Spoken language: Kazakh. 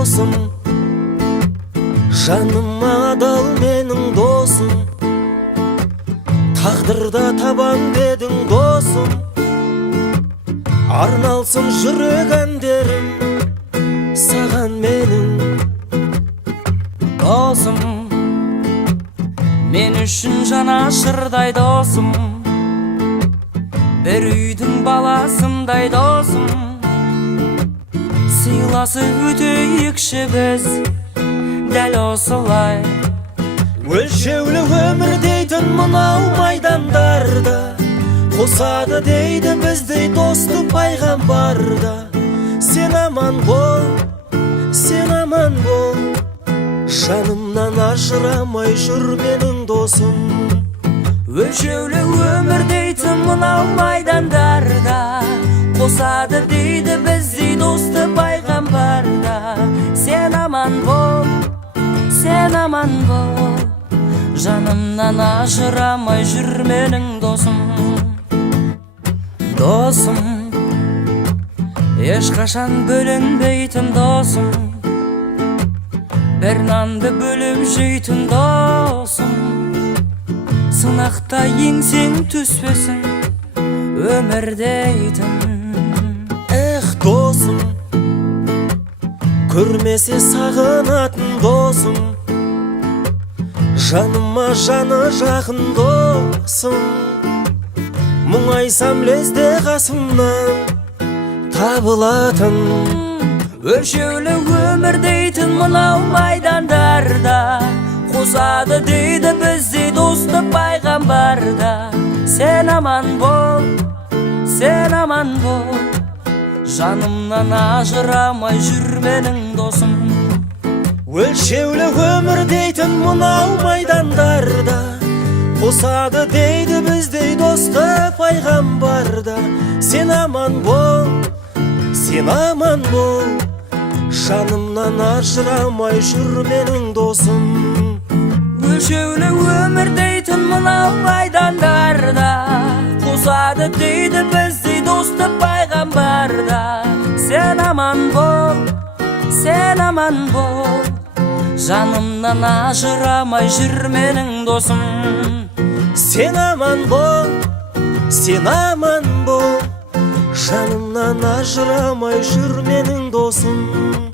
досым, жаныма адал менің досым, тағдырда табан дедің досым, арналсын жүрек әндерім саған менің досым, мен үшін жанашырдай досым, бір үйдің баласындай досым, сыйласып өтейікші біз дәл осылай. Өлшеулі өмір дейтін мынау майдандарда, қосады дейді біздей досты пайғамбарда. Сен аман бол, сен аман бол, жанымнан ажырамай жүр менің досым. Өлшеулі өмір дейтін мынау майдандарда, қосады дейді біздей досты пайғамбарда. Сен аман бол, сен аман бол, жанымнан ажырамай жүр менің досым. Досым, ешқашан бөлінбейтін досым, бір нанды бөліп жейтін досым, сынақта еңсең түспесін өмір дейтін. Эх досым, көрмесе сағынатын досым, жаныма жаны жақын досым, мұңайсам лезде қасымнан табылатын. Өлшеулі өмір дейтін мынау майдандарда, қосады дейді біздей досты пайғамбарда. Сен аман бол, сен аман бол, жанымнан ажырамай жүр менің досым. Өлшеулі өмір дейтін мынау майдандарда, қосады дейді біздей досты пайғамбарда. Сен аман бол, сен аман бол, жанымнан ажырамай жүр менің досым. Өлшеулі өмір дейтін мынау майдандарда, қосады дейді біздей досты пайғамбарда. Сен аман бол, сен аман бол, жанымнан ажырамай жүр менің досым. Сен аман бол, сен аман бол, жанымнан ажырамай жүр менің досым.